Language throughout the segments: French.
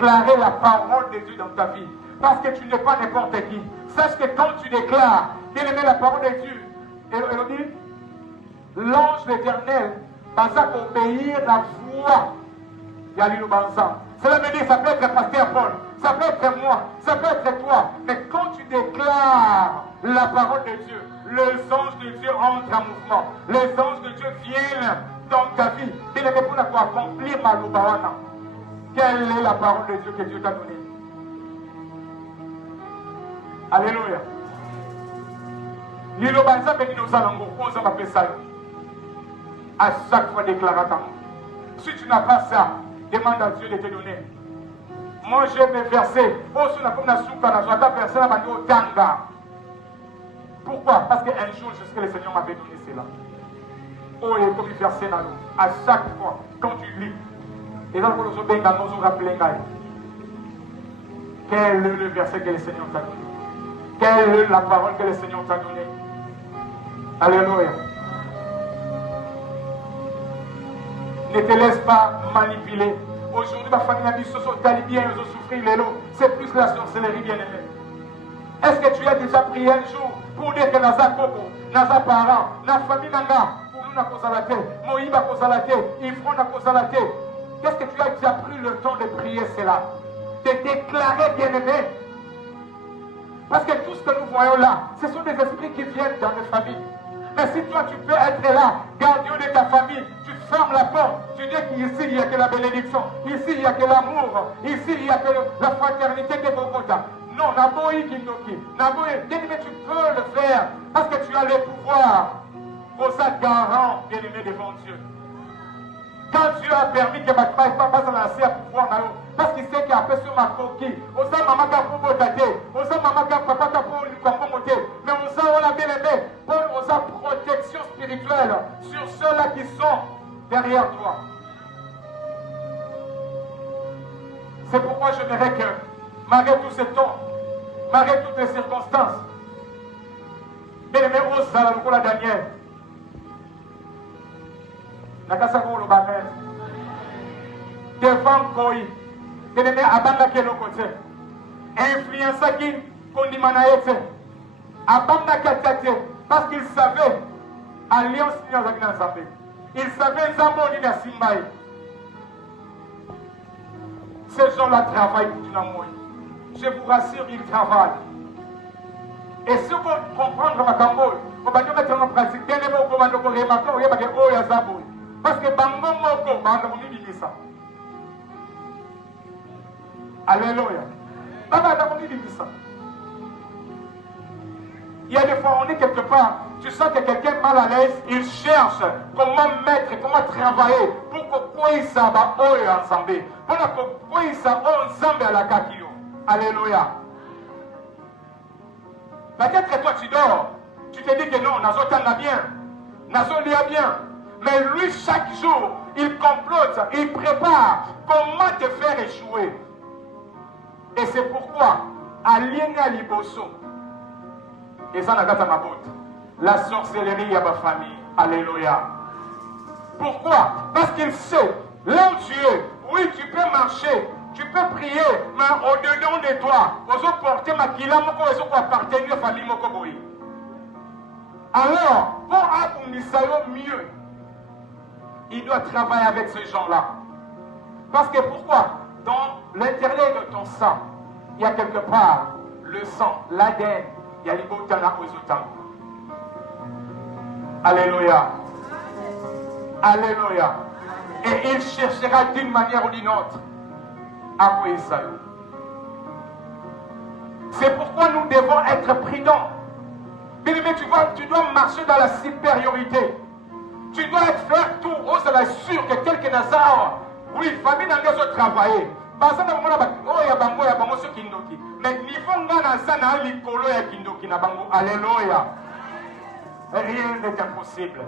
déclarer la parole de Dieu dans ta vie. Parce que tu n'es pas n'importe qui. Sache que quand tu déclares, bien aimé, la parole de Dieu, elle dit, l'ange éternel va obéir la voix. Cela veut dire, ça peut être pasteur Paul, ça peut être moi, ça peut être toi. Mais quand tu déclares la parole de Dieu, les anges de Dieu entrent en mouvement. Les anges de Dieu viennent dans ta vie. Bien aimé, pour accomplir ma loubawana. Quelle est la parole de Dieu que Dieu t'a donnée? Alléluia. À chaque fois déclarateur. Si tu n'as pas ça, demande à Dieu de te donner. Moi j'ai mes versets. Pourquoi? Parce qu'un jour, je sais que le Seigneur m'avait donné cela. Oh, il est comme verset dans l'eau. À chaque fois, quand tu lis, et dans le quel est le verset que le Seigneur t'a donné? Quelle est la parole que le Seigneur t'a donnée? Alléluia. Ne te laisse pas manipuler. Aujourd'hui, ma famille a dit que bien, ils ont souffert les lots. C'est plus la sorcellerie, bien aimée. Est-ce que tu as déjà prié un jour pour dire que Naza Koko, Naza parent, Naza famille Nanga, pour nous n'a pas la tête, Moïba n'a pas la tête, Ifron n'a pas la tête. Qu'est-ce que tu as déjà pris le temps de prier cela? De déclarer, bien aimé. Parce que tout ce que nous voyons là, ce sont des esprits qui viennent dans les familles. Mais si toi tu peux être là, gardien de ta famille, tu fermes la porte, tu dis qu'ici il n'y a que la bénédiction, ici il n'y a que l'amour, ici il n'y a que la fraternité de Bogota. Non, Naboï Kindoki, Naboï, bien-aimé, tu peux le faire parce que tu as le pouvoir. Pour ça, garant, bien-aimé, devant Dieu. Quand Dieu a permis que ma femme passe à lancer à pouvoir, parce qu'il sait qu'il a fait sur ma coquille, on sait maman qui a pour botater, on sait maman qui a papa qui a pour lui monter, mais on sait on a bien aimé, on a protection spirituelle sur ceux-là qui sont derrière toi. C'est pourquoi j'aimerais que, malgré tout ce temps, malgré toutes les circonstances, bien aimé, on s'en a Daniel. Devant Koi, bien-aimé, abanda kelo côté. Influence qui condimana été. Abanda katate parce qu'il savait alliance ni avec Nzambe. Il savait Nzambe ni na Simbaï. Ces gens-là travaillent pour Dynamo. Je vous rassure, ils travaillent. Et si vous comprenez ma cambo, vous allez mettre en pratique. Bien-aimé, vous allez remarquer, vous allez dire, oh, Yazabo. Parce que Bango Moko, Bango dit ça. Alléluia. Bango dit ça. Il y a des fois, on est quelque part, tu sens que quelqu'un est mal à l'aise, il cherche comment mettre, comment travailler pour que quoi ça va ensemble. Pour que quoi ça ensemble à la kakio. Alléluia. Peut-être que toi tu dors, tu te dis que non, Nazo t'en bien, Nazo lia bien. Mais lui, chaque jour, il complote, il prépare comment te faire échouer. Et c'est pourquoi, Aliena Liboso, et ça n'a pas ma botte, la sorcellerie à ma famille. Alléluia. Pourquoi? Parce qu'il sait, là où tu es, oui, tu peux marcher, tu peux prier, mais au-dedans de toi, vous porter ma kila, vous appartenir à la famille. Alors, pour avoir mieux, il doit travailler avec ces gens-là. Parce que pourquoi? Dans l'intérieur de ton sang, il y a quelque part le sang, l'ADN, il y a l'ibotana aux autres. Alléluia. Alléluia. Et il cherchera d'une manière ou d'une autre à quoi ça. C'est pourquoi nous devons être prudents. Mais tu dois marcher dans la supériorité. Tu dois faire tout, on s'en sûr que tel que Nazar, oui, famille n'a pas travaillé. Mais niveau Nazar, l'icolo et Kindoki na bango. Alléluia. Rien n'est impossible.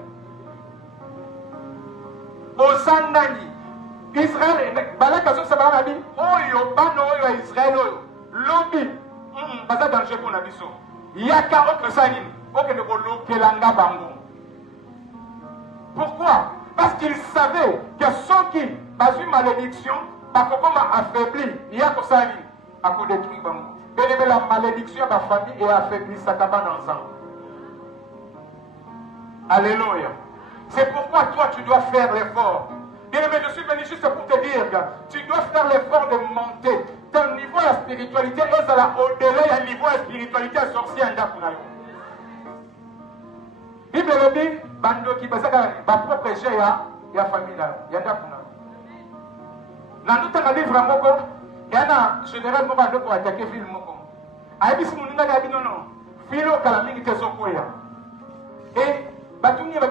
Osandani, Israël, Balakazo Sabana dit, Oyo, Bano, Oyo, Israël, Oyo, Lobby, pas ça danger pour la mission. Yaka, Okresanin, Okenokolo, Kelanga Bango. Pourquoi? Parce qu'il savait que ceux qui, par une malédiction, Parce que comme affaibli, il y a que ça, à coup détruire. Bien aimé, la malédiction de la famille est affaiblie, ça cabane ensemble. Alléluia. C'est pourquoi toi, tu dois faire l'effort. Bien aimé, je suis venu juste pour te dire que tu dois faire l'effort de monter. Ton niveau de spiritualité est au-delà du niveau de spiritualité sorcière en Dakunayo. Bible le dit, bando qui passe à propre jet, il y a famille là, il y a Dakunayo. Dans notre livre, il y a généralement bando pour attaquer film. Aïbis Mouninga dit non, non, filo kalaming te sokoya. Et Batuni va